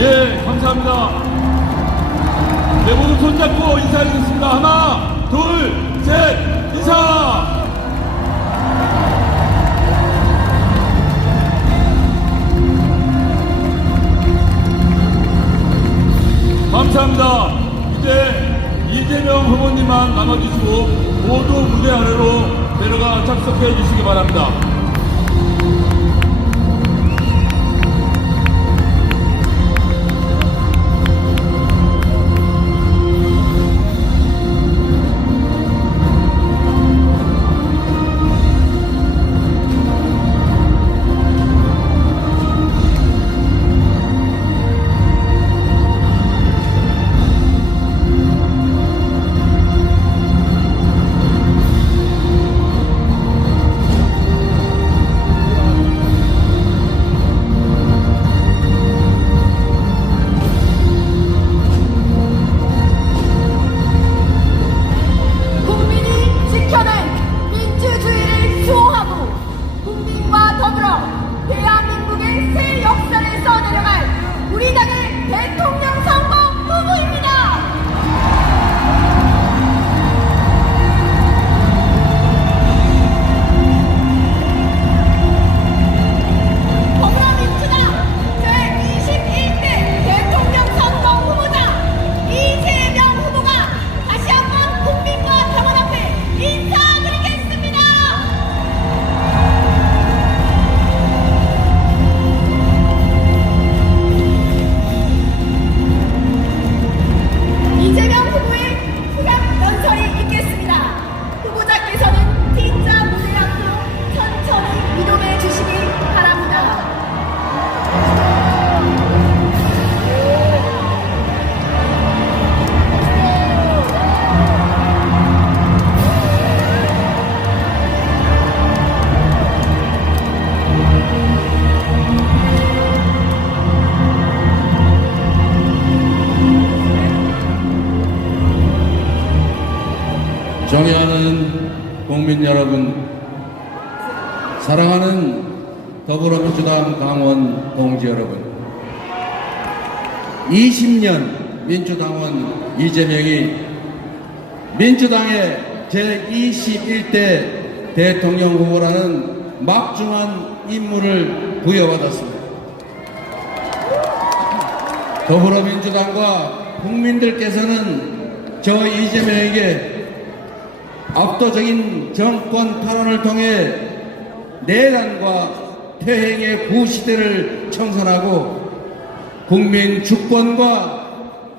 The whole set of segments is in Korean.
예, 감사합니다. 네, 모두 손잡고 인사드리겠습니다. 하나, 둘, 셋, 인사! 감사합니다. 이제 이재명 후보님만 나눠주시고 모두 무대 아래로 내려가 착석해 주시기 바랍니다. 존경하는 국민 여러분, 사랑하는 더불어민주당 당원 동지 여러분, 20년 민주당원 이재명이 민주당의 제21대 대통령 후보라는 막중한 임무를 부여받았습니다. 더불어민주당과 국민들께서는 저 이재명에게 압도적인 정권 탈환을 통해 내란과 퇴행의 구시대를 청산하고 국민 주권과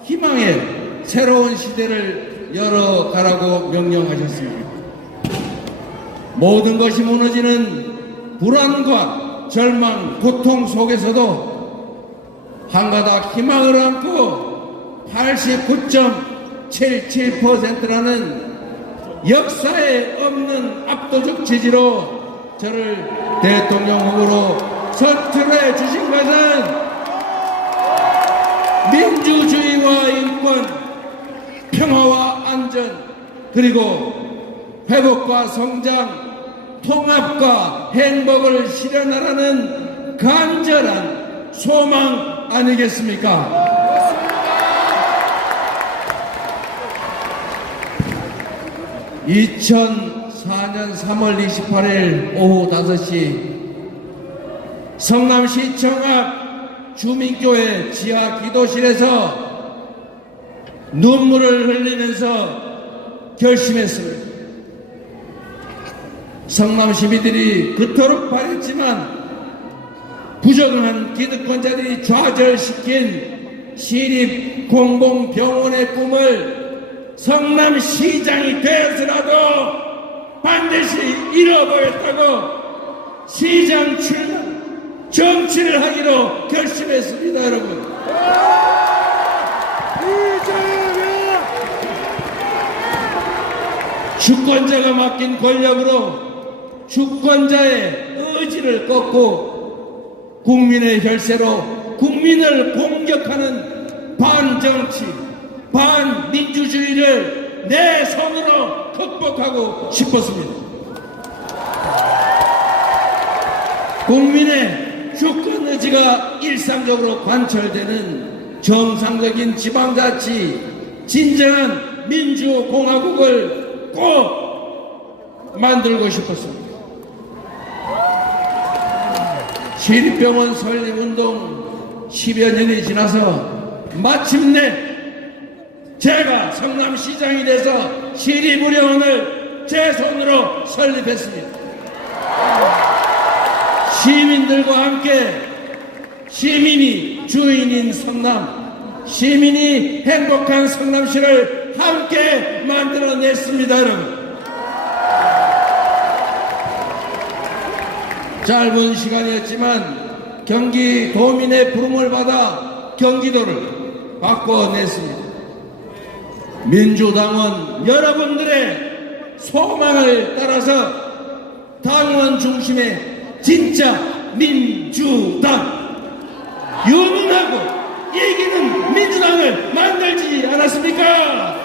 희망의 새로운 시대를 열어가라고 명령하셨습니다. 모든 것이 무너지는 불안과 절망, 고통 속에서도 한 가닥 희망을 안고 89.77%라는 역사에 없는 압도적 지지로 저를 대통령 후보로 선출해 주신 것은 민주주의와 인권, 평화와 안전, 그리고 회복과 성장, 통합과 행복을 실현하라는 간절한 소망 아니겠습니까? 2004년 3월 28일 오후 5시 성남시청 앞 주민교회 지하 기도실에서 눈물을 흘리면서 결심했습니다. 성남 시민들이 그토록 바랬지만 부정한 기득권자들이 좌절시킨 시립공공병원의 꿈을 성남시장이 되어서라도 반드시 잃어버렸다고 시장 출마 정치를 하기로 결심했습니다. 여러분, 주권자가 맡긴 권력으로 주권자의 의지를 꺾고 국민의 혈세로 국민을 공격하는 반정치, 반민주주의를 내 손으로 극복하고 싶었습니다. 국민의 주권 의지 통치가 일상적으로 관철되는 정상적인 지방자치, 진정한 민주공화국을 꼭 만들고 싶었습니다. 시립병원 설립운동 10여 년이 지나서 마침내 제가 성남시장이 돼서 시립의료원을 제 손으로 설립했습니다. 시민들과 함께 시민이 주인인 성남, 시민이 행복한 성남시를 함께 만들어냈습니다. 여러분, 짧은 시간이었지만 경기도민의 부름을 받아 경기도를 바꿔냈습니다. 민주당은 여러분들의 소망을 따라서 당원 중심의 진짜 민주당, 유능하고 이기는 민주당을 만들지 않았습니까?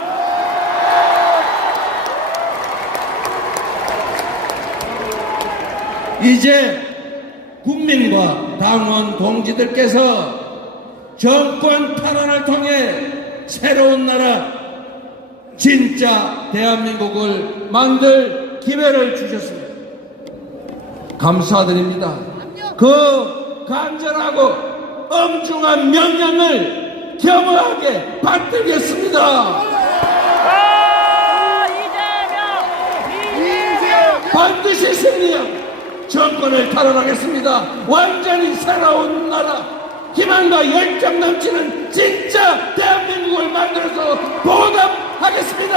이제 국민과 당원 동지들께서 정권 탄원을 통해 새로운 나라, 진짜 대한민국을 만들 기회를 주셨습니다. 감사드립니다. 그 간절하고 엄중한 명령을 겸허하게 받들겠습니다. 반드시 승리하고 정권을 탈환하겠습니다. 완전히 새로운 나라, 희망과 열정 넘치는 진짜 대한민국을 만들어서 보답하겠습니다.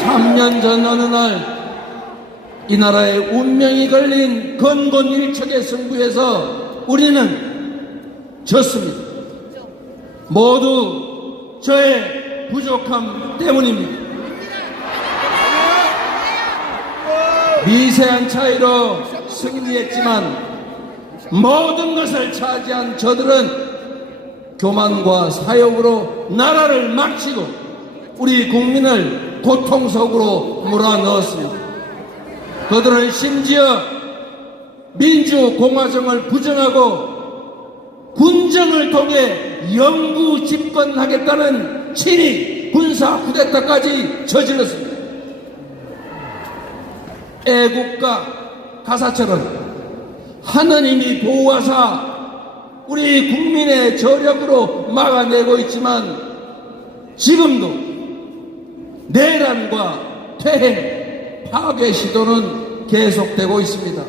삼 년 전 어느 날 이 나라의 운명이 걸린 건곤일척의 승부에서 우리는 졌습니다. 모두 저의 부족함 때문입니다. 미세한 차이로 승리했지만 모든 것을 차지한 저들은 교만과 사욕으로 나라를 망치고 우리 국민을 고통 속으로 몰아넣었습니다. 그들은 심지어 민주공화정을 부정하고 군정을 통해 영구 집권하겠다는 친위 군사 쿠데타까지 저질렀습니다. 애국가 가사처럼 하느님이 보호하사 우리 국민의 저력으로 막아내고 있지만 지금도 내란과 퇴행, 파괴 시도는 계속되고 있습니다.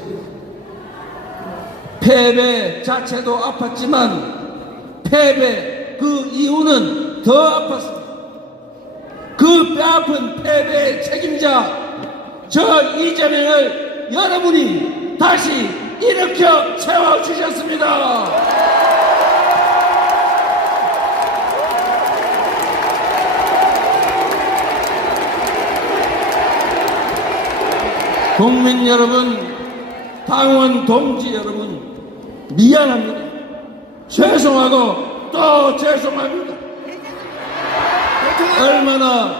패배 자체도 아팠지만 패배 그 이유는 더 아팠습니다. 그 뼈아픈 패배의 책임자 저 이재명을 여러분이 다시 일으켜 세워주셨습니다. 국민 여러분, 당원 동지 여러분, 미안합니다. 죄송하고 또 죄송합니다. 얼마나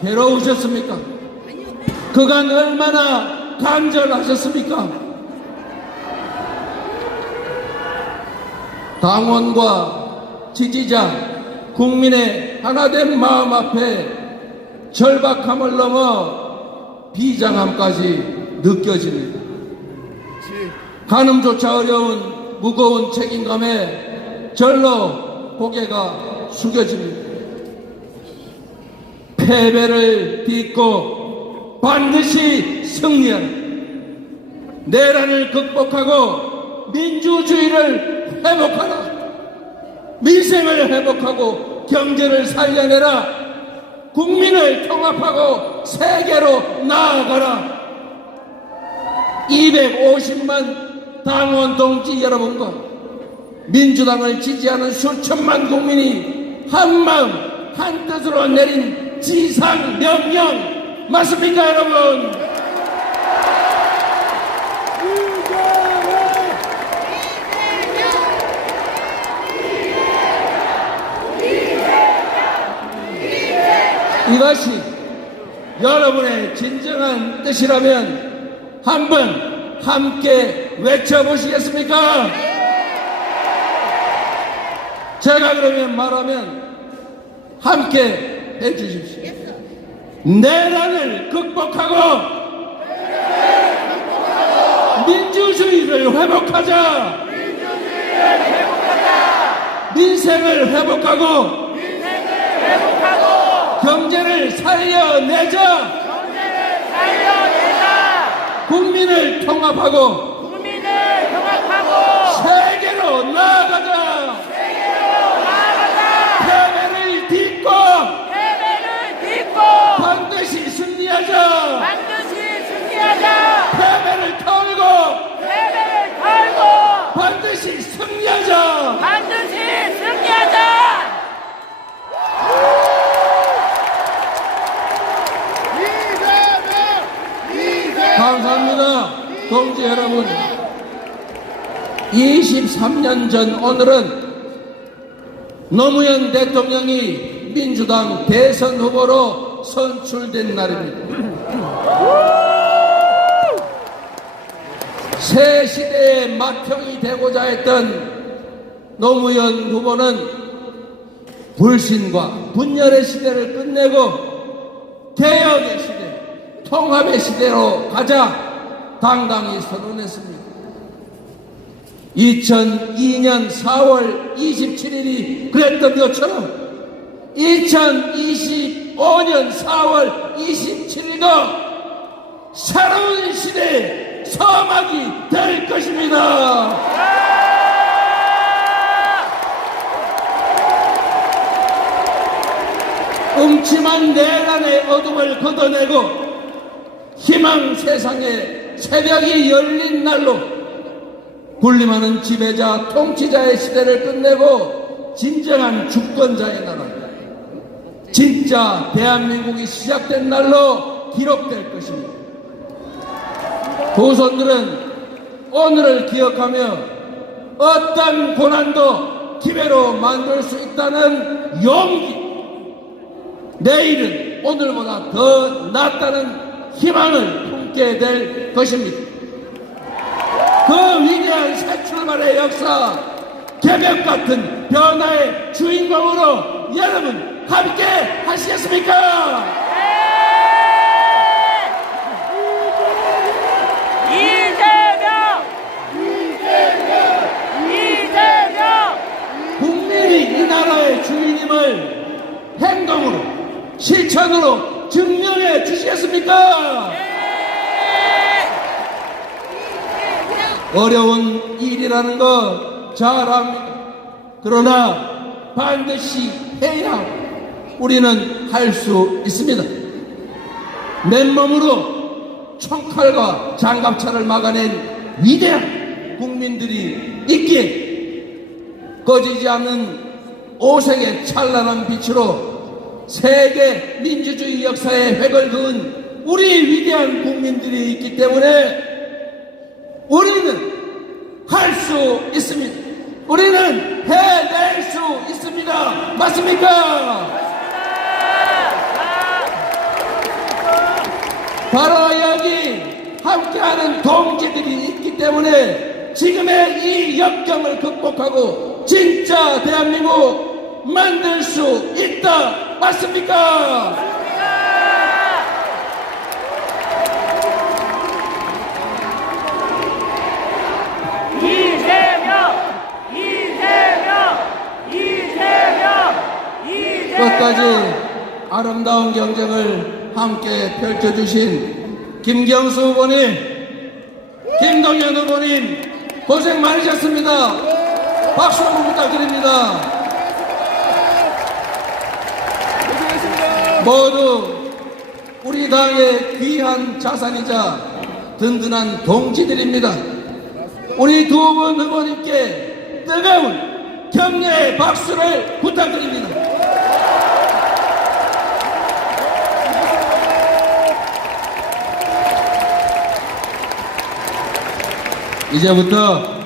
괴로우셨습니까? 그간 얼마나 간절하셨습니까? 당원과 지지자, 국민의 하나된 마음 앞에 절박함을 넘어 비장함까지 느껴집니다. 가늠조차 어려운 무거운 책임감에 절로 고개가 숙여집니다. 패배를 딛고 반드시 승리하라. 내란을 극복하고 민주주의를 회복하라. 민생을 회복하고 경제를 살려내라. 국민을 통합하고 세계로 나아가라. 250만 당원 동지 여러분과 민주당을 지지하는 수천만 국민이 한마음 한뜻으로 내린 지상명령 맞습니까 여러분? 이것이 여러분의 진정한 뜻이라면 한번 함께 외쳐보시겠습니까? 제가 그러면 말하면 함께 해주십시오. 내란을 극복하고 민주주의를 회복하자. 민생을 회복하고 경제를 살려내자. 국민을 통합하고 세계로 나아가자. 패배를 딛고 반드시 승리하자. 패배를 털고 반드시 승리하자. 감사합니다. 동지 여러분, 23년 전 오늘은 노무현 대통령이 민주당 대선 후보로 선출된 날입니다. 새 시대의 맏형이 되고자 했던 노무현 후보는 불신과 분열의 시대를 끝내고 개혁의 시대, 통합의 시대로 가자 당당히 선언했습니다. 2002년 4월 27일이 그랬던 것처럼 2025년 4월 27일도 새로운 시대의 서막이 될 것입니다. 음침한 내란의 어둠을 걷어내고 희망 세상의 새벽이 열린 날로 군림하는 지배자 통치자의 시대를 끝내고 진정한 주권자의 나라, 진짜 대한민국이 시작된 날로 기록될 것입니다. 후손들은 오늘을 기억하며 어떤 고난도 기회로 만들 수 있다는 용기, 내일은 오늘보다 더 낫다는 희망을 품게 될 것입니다. 그 위대한 새 출발의 역사, 개벽 같은 변화의 주인공으로 여러분 함께 하시겠습니까? 이재명! 국민이 이 나라의 주인임을 행동으로, 실천으로 증명해 주시겠습니까? 어려운 일이라는 거 잘 압니다. 그러나 반드시 해야 하고 우리는 할 수 있습니다. 맨몸으로 총칼과 장갑차를 막아낸 위대한 국민들이 있기에 꺼지지 않는 오색의 찬란한 빛으로 세계 민주주의 역사의 획을 그은 우리 위대한 국민들이 있기 때문에 우리는 할 수 있습니다. 우리는 해낼 수 있습니다. 맞습니까? 바로 여기 함께하는 동지들이 있기 때문에 지금의 이 역경을 극복하고 진짜 대한민국 만들 수 있다. 맞습니까? 끝까지 아름다운 경쟁을 함께 펼쳐주신 김경수 후보님, 김동연 후보님 고생 많으셨습니다. 박수 한번 부탁드립니다. 모두 우리 당의 귀한 자산이자 든든한 동지들입니다. 우리 두 분 후보님께 뜨거운 격려의 박수를 부탁드립니다. 이제부터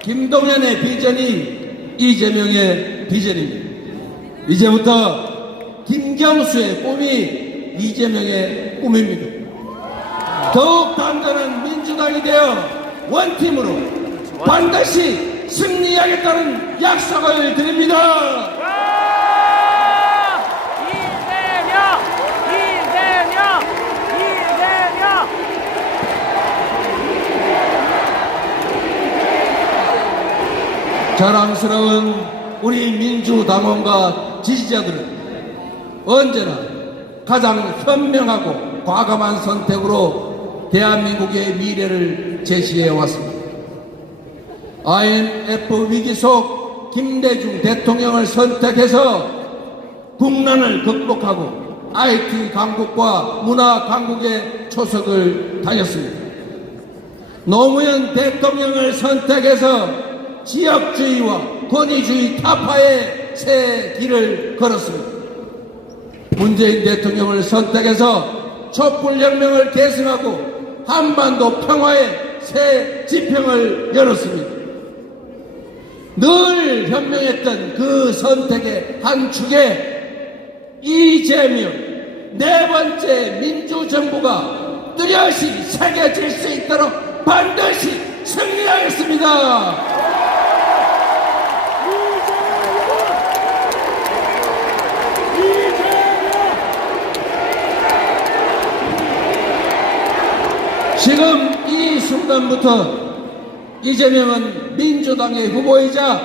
김동연의 비전이 이재명의 비전입니다. 이제부터 김경수의 꿈이 이재명의 꿈입니다. 더욱 단단한 민주당이 되어 원팀으로 반드시 승리하겠다는 약속을 드립니다. 이재명! 이재명! 이재명! 자랑스러운 우리 민주당원과 지지자들은 언제나 가장 현명하고 과감한 선택으로 대한민국의 미래를 제시해 왔습니다. IMF 위기 속 김대중 대통령을 선택해서 국난을 극복하고 IT 강국과 문화 강국의 초석을 다녔습니다. 노무현 대통령을 선택해서 지역주의와 권위주의 타파의 새 길을 걸었습니다. 문재인 대통령을 선택해서 촛불혁명을 계승하고 한반도 평화의 새 지평을 열었습니다. 늘 현명했던 그 선택의 한 축에 이재명 네 번째 민주정부가 뚜렷이 새겨질 수 있도록 반드시 승리하겠습니다. 지금 이 순간부터 이재명은 민주당의 후보이자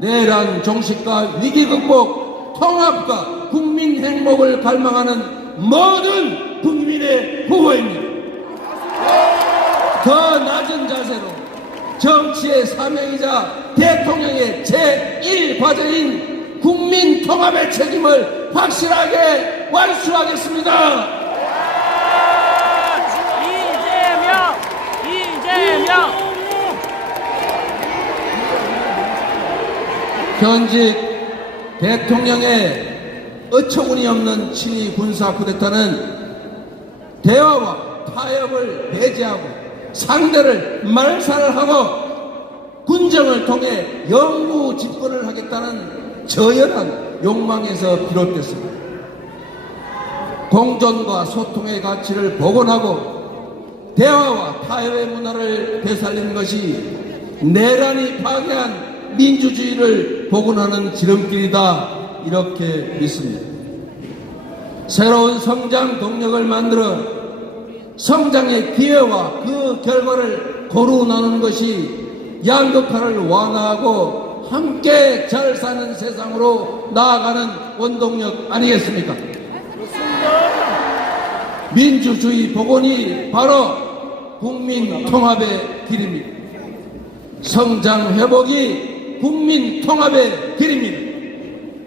내란 종식과 위기 극복, 통합과 국민 행복을 갈망하는 모든 국민의 후보입니다. 더 낮은 자세로 정치의 사명이자 대통령의 제1과제인 국민 통합의 책임을 확실하게 완수하겠습니다. 이재명! 현직 대통령의 어처구니 없는 친위 군사 쿠데타는 대화와 타협을 배제하고 상대를 말살하고 군정을 통해 영구 집권을 하겠다는 저열한 욕망에서 비롯됐습니다. 공존과 소통의 가치를 복원하고 대화와 타협의 문화를 되살리는 것이 내란이 파괴한 민주주의를 복원하는 지름길이다, 이렇게 믿습니다. 새로운 성장 동력을 만들어 성장의 기회와 그 결과를 고루 나누는 것이 양극화를 완화하고 함께 잘 사는 세상으로 나아가는 원동력 아니겠습니까? 민주주의 복원이 바로 국민 통합의 길입니다. 성장 회복이 국민 통합의 길입니다.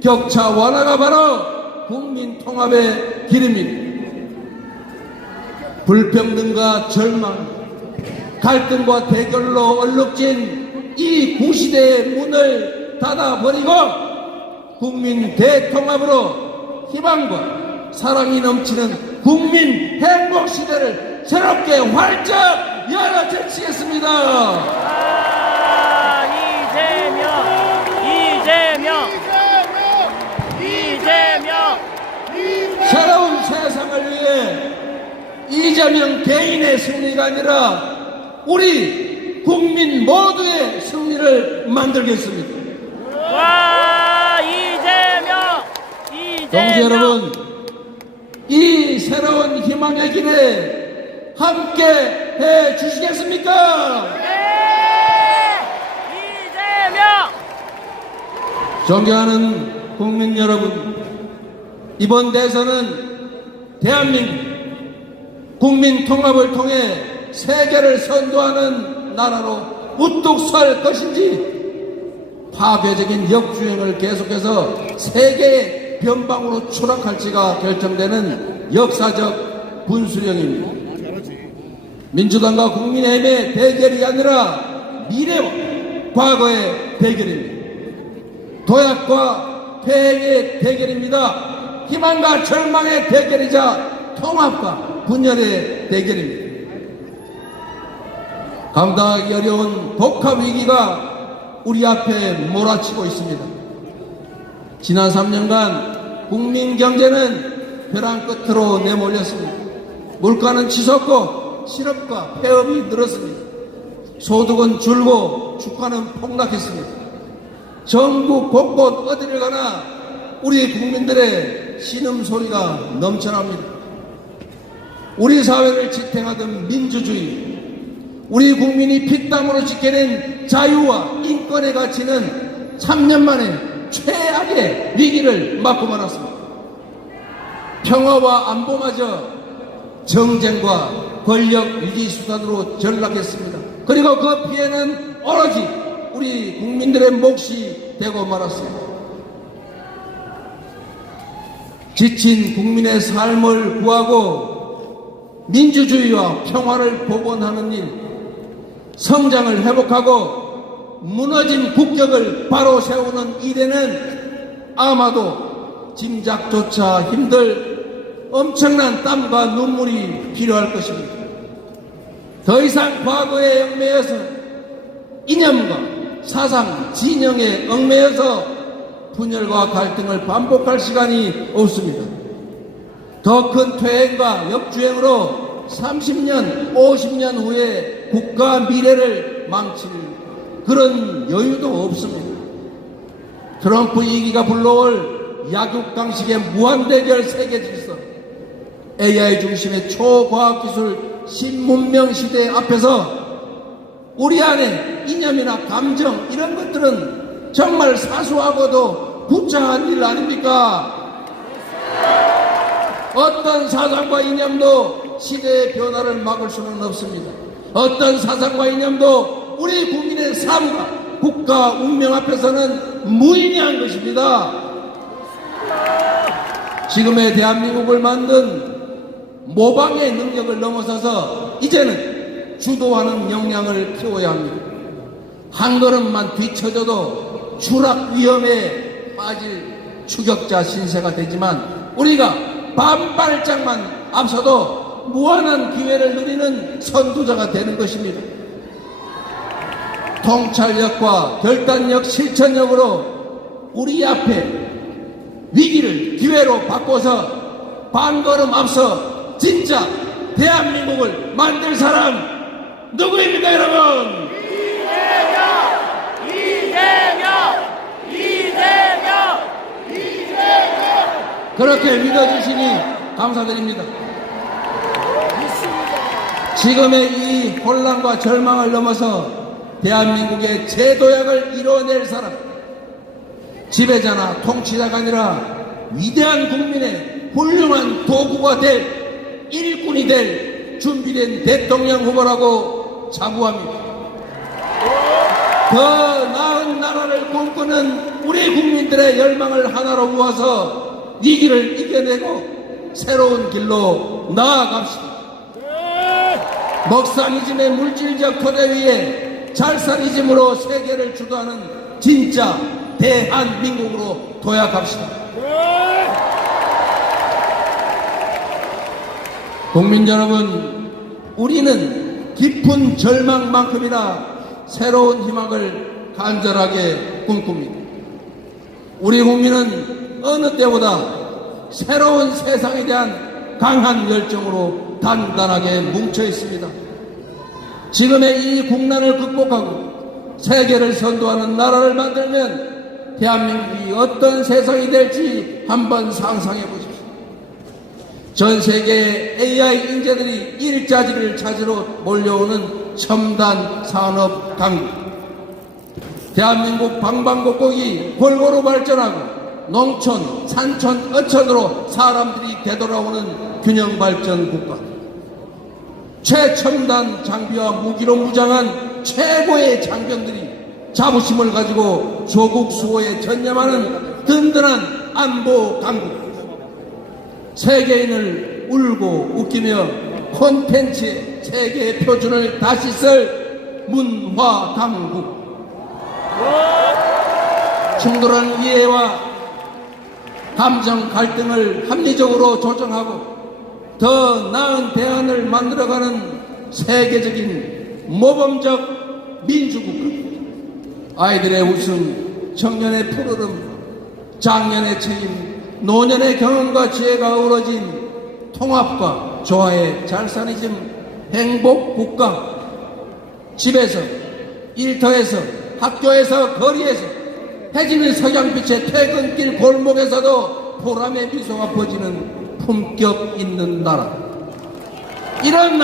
격차 완화가 바로 국민 통합의 길입니다. 불평등과 절망, 갈등과 대결로 얼룩진 이 구시대의 문을 닫아버리고 국민 대통합으로 희망과 사랑이 넘치는 국민 행복 시대를 새롭게 활짝 열어 제치겠습니다. 이재명! 새로운 세상을 위해 이재명 개인의 승리가 아니라 우리 국민 모두의 승리를 만들겠습니다. 와, 이재명! 동지 여러분, 이 새로운 희망의 길에 함께 해 주시겠습니까? 네! 이재명! 존경하는 국민 여러분, 이번 대선은 대한민국 국민 통합을 통해 세계를 선도하는 나라로 우뚝 설 것인지 파괴적인 역주행을 계속해서 세계의 변방으로 추락할지가 결정되는 역사적 분수령입니다. 민주당과 국민의힘의 대결이 아니라 미래와 과거의 대결입니다. 도약과 퇴행의 대결입니다. 희망과 절망의 대결이자 통합과 분열의 대결입니다. 감당하기 어려운 독합 위기가 우리 앞에 몰아치고 있습니다. 지난 3년간 국민 경제는 벼랑 끝으로 내몰렸습니다. 물가는 치솟고 실업과 폐업이 늘었습니다. 소득은 줄고 주가는 폭락했습니다. 전국 곳곳 어디를 가나 우리 국민들의 신음소리가 넘쳐납니다. 우리 사회를 지탱하던 민주주의, 우리 국민이 피땀으로 지켜낸 자유와 인권의 가치는 3년 만에 최악의 위기를 맞고 말았습니다. 평화와 안보마저 정쟁과 권력 위기 수단으로 전락했습니다. 그리고 그 피해는 오로지 우리 국민들의 몫이 되고 말았습니다. 지친 국민의 삶을 구하고 민주주의와 평화를 복원하는 일, 성장을 회복하고 무너진 국격을 바로 세우는 일에는 아마도 짐작조차 힘들 엄청난 땀과 눈물이 필요할 것입니다. 더 이상 과거에 얽매여서 이념과 사상, 진영에 얽매여서 분열과 갈등을 반복할 시간이 없습니다. 더 큰 퇴행과 역주행으로 30년, 50년 후에 국가 미래를 망칠 그런 여유도 없습니다. 트럼프 2기가 불러올 약육강식의 무한대결 세계 질서, AI 중심의 초과학기술 신문명 시대 앞에서 우리 안에 이념이나 감정 이런 것들은 정말 사소하고도 부차한 일 아닙니까? 어떤 사상과 이념도 시대의 변화를 막을 수는 없습니다. 어떤 사상과 이념도 우리 국민의 삶과 국가 운명 앞에서는 무의미한 것입니다. 지금의 대한민국을 만든 모방의 능력을 넘어서서 이제는 주도하는 역량을 키워야 합니다. 한 걸음만 뒤처져도 추락 위험에 빠질 추격자 신세가 되지만 우리가 반발짝만 앞서도 무한한 기회를 누리는 선두자가 되는 것입니다. 통찰력과 결단력, 실천력으로 우리 앞에 위기를 기회로 바꿔서 반걸음 앞서 진짜 대한민국을 만들 사람 누구입니까, 여러분? 그렇게 믿어주시니 감사드립니다. 지금의 이 혼란과 절망을 넘어서 대한민국의 재도약을 이뤄낼 사람, 지배자나 통치자가 아니라 위대한 국민의 훌륭한 도구가 될 일꾼이 될 준비된 대통령 후보라고 자부합니다. 더 나은 나라를 꿈꾸는 우리 국민들의 열망을 하나로 모아서 위기를 이겨내고 새로운 길로 나아갑시다. 먹상이즘의 물질적 토대 위에 잘살이즘으로 세계를 주도하는 진짜 대한민국으로 도약합시다. 국민 여러분, 우리는 깊은 절망만큼이나 새로운 희망을 간절하게 꿈꿉니다. 우리 국민은 어느 때보다 새로운 세상에 대한 강한 열정으로 단단하게 뭉쳐 있습니다. 지금의 이 국난을 극복하고 세계를 선도하는 나라를 만들면 대한민국이 어떤 세상이 될지 한번 상상해 보십시오. 전 세계의 AI 인재들이 일자리를 찾으러 몰려오는 첨단 산업 강국, 대한민국 방방곡곡이 골고루 발전하고 농촌, 산촌, 어촌으로 사람들이 되돌아오는 균형 발전 국가, 최첨단 장비와 무기로 무장한 최고의 장병들이 자부심을 가지고 조국 수호에 전념하는 든든한 안보 강국, 세계인을 울고 웃기며 콘텐츠의 세계의 표준을 다시 쓸 문화 강국, 충돌한 이해와 감정 갈등을 합리적으로 조정하고 더 나은 대안을 만들어가는 세계적인 모범적 민주국가, 아이들의 웃음, 청년의 푸르름, 장년의 책임, 노년의 경험과 지혜가 어우러진 통합과 조화의 잘사니즘 행복 국가, 집에서, 일터에서, 학교에서, 거리에서, 해지는 석양빛의 퇴근길 골목에서도 보람의 미소가 퍼지는 품격 있는 나라. 이런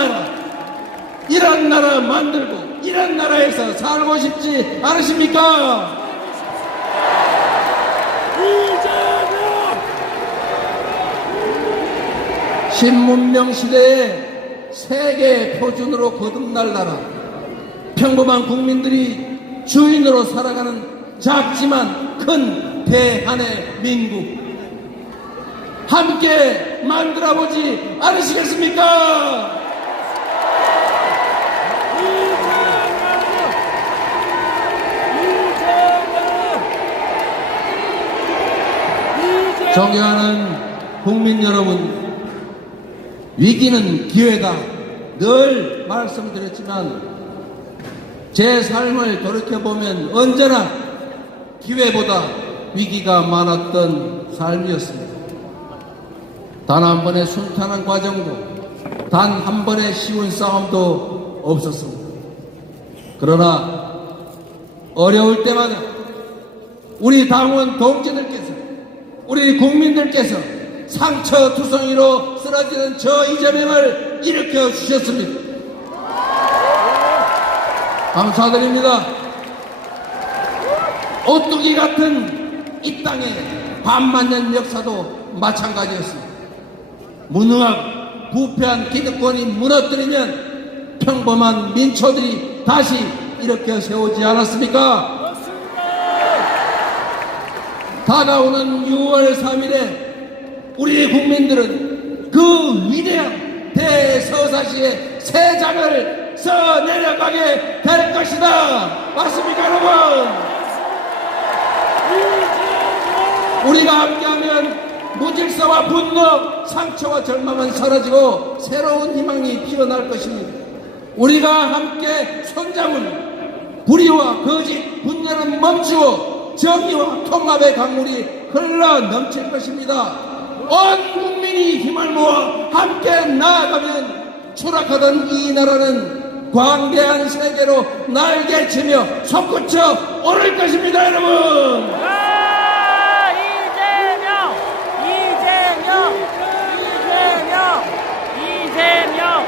나라 만들고 이런 나라에서 살고 싶지 않으십니까? 신문명 시대에 세계 표준으로 거듭날 나라, 평범한 국민들이 주인으로 살아가는 작지만 큰 대한의 민국, 함께 만들어보지 않으시겠습니까? 존경하는 국민 여러분, 위기는 기회다 늘 말씀드렸지만 제 삶을 돌이켜보면 언제나 기회보다 위기가 많았던 삶이었습니다. 단 한 번의 순탄한 과정도, 단 한 번의 쉬운 싸움도 없었습니다. 그러나 어려울 때마다 우리 당원 동지들께서, 우리 국민들께서 상처투성이로 쓰러지는 저 이재명을 일으켜 주셨습니다. 감사드립니다. 오뚜기 같은 이 땅의 반만년 역사도 마찬가지였습니다. 무능하고 부패한 기득권이 무너뜨리면 평범한 민초들이 다시 일으켜 세우지 않았습니까? 다가오는 6월 3일에 우리 국민들은 그 위대한 대서사시의 새 장을 써내려가게 될 것이다. 맞습니까, 여러분? 우리가 함께하면 무질서와 분노, 상처와 절망은 사라지고 새로운 희망이 피어날 것입니다. 우리가 함께 손잡은 불의와 거짓, 분열은 멈추고 정의와 통합의 강물이 흘러 넘칠 것입니다. 온 국민이 힘을 모아 함께 나아가면 추락하던 이 나라는 광대한 세계로 날개치며 솟구쳐 오를 것입니다, 여러분. 이재명.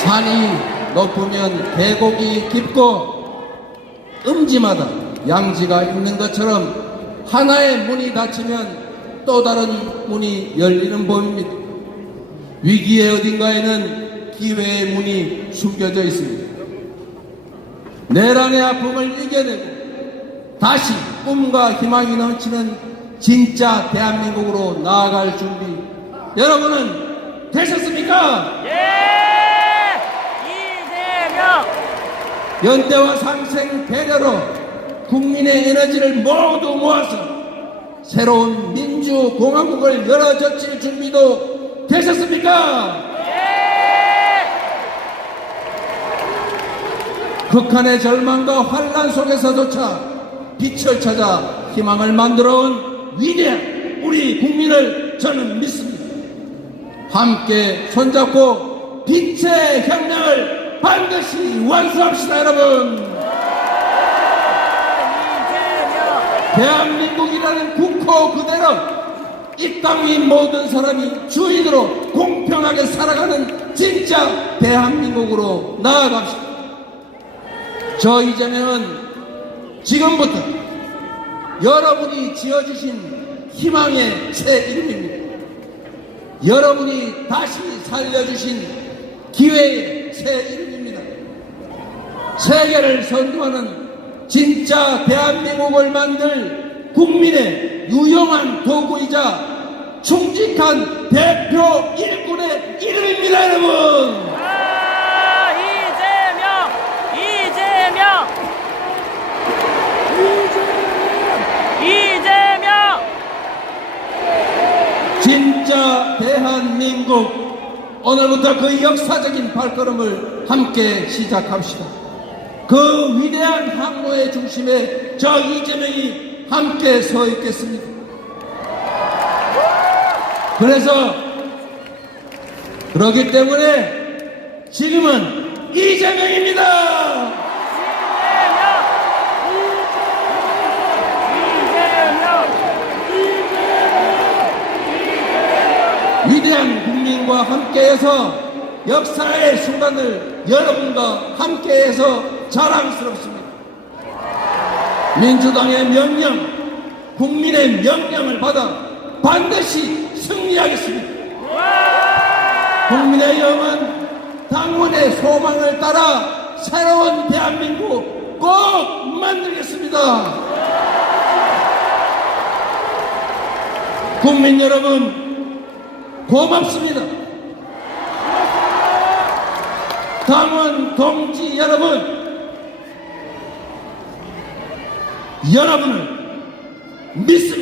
산이 높으면 계곡이 깊고 음지마다 양지가 있는 것처럼 하나의 문이 닫히면 또 다른 문이 열리는 법입니다. 위기의 어딘가에는 기회의 문이 숨겨져 있습니다. 내란의 아픔을 이겨내고 다시 꿈과 희망이 넘치는 진짜 대한민국으로 나아갈 준비 여러분은 되셨습니까? 예! 이재명! 연대와 상생 배려로 국민의 에너지를 모두 모아서 새로운 민주공화국을 열어젖힐 준비도 되셨습니까? 예! 극한의 절망과 환란 속에서조차 빛을 찾아 희망을 만들어온 위대한 우리 국민을 저는 믿습니다. 함께 손잡고 빛의 혁명을 반드시 완수합시다, 여러분. 대한민국이라는 국호 그대로 이 땅 위 모든 사람이 주인으로 공평하게 살아가는 진짜 대한민국으로 나아갑시다. 저 이재명은 지금부터 여러분이 지어주신 희망의 새 이름입니다. 여러분이 다시 살려주신 기회의 새 이름입니다. 세계를 선도하는 진짜 대한민국을 만들 국민의 유용한 도구이자 충직한 대표 일꾼의 이름입니다, 여러분. 이재명! 진짜 대한민국, 오늘부터 그 역사적인 발걸음을 함께 시작합시다. 그 위대한 항로의 중심에 저 이재명이 함께 서 있겠습니다. 그래서 그렇기 때문에 지금은 이재명입니다. 위대한 국민과 함께해서 역사의 순간을 여러분과 함께해서 자랑스럽습니다. 민주당의 명령, 국민의 명령을 받아 반드시 승리하겠습니다. 국민의 영은 당원의 소망을 따라 새로운 대한민국 꼭 만들겠습니다. 국민 여러분, 고맙습니다. 당원 동지 여러분, 여러분을 믿습니다.